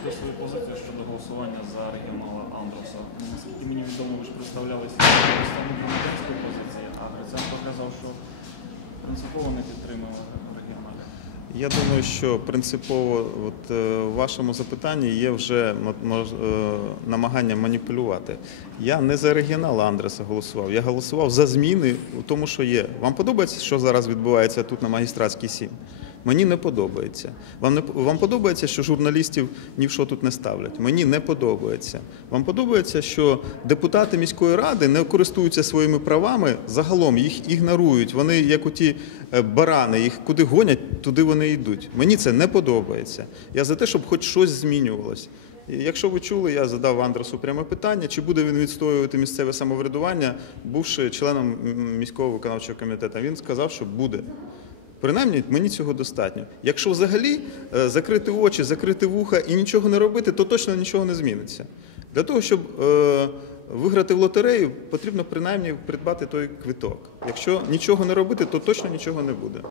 коментуєте свою позицію щодо голосування за регіонала Андроса? Наскільки мені відомо, ви ж представлялися представник громадянської позиції, а Гриценко казав, що принципово не підтримує регіоналів. Я думаю, що принципово от, е, в вашому запитанні є вже е, намагання маніпулювати. Я не за оригінала Андреса голосував, я голосував за зміни у тому, що є. Вам подобається, що зараз відбувається тут на магістратській 7? Мені не подобається. Вам не вам подобається, що журналістів ні в що тут не ставлять? Мені не подобається. Вам подобається, що депутати міської ради не користуються своїми правами, загалом їх ігнорують. Вони як оті е, барани, їх куди гонять, туди вони йдуть. Мені це не подобається. Я за те, щоб хоч щось змінювалось. Якщо ви чули, я задав Андресу пряме питання, чи буде він відстоювати місцеве самоврядування, бувши членом міського виконавчого комітету. Він сказав, що буде. Принаймні, мені цього достатньо. Якщо взагалі е, закрити очі, закрити вуха і нічого не робити, то точно нічого не зміниться. Для того, щоб е, виграти в лотерею, потрібно принаймні придбати той квиток. Якщо нічого не робити, то точно нічого не буде.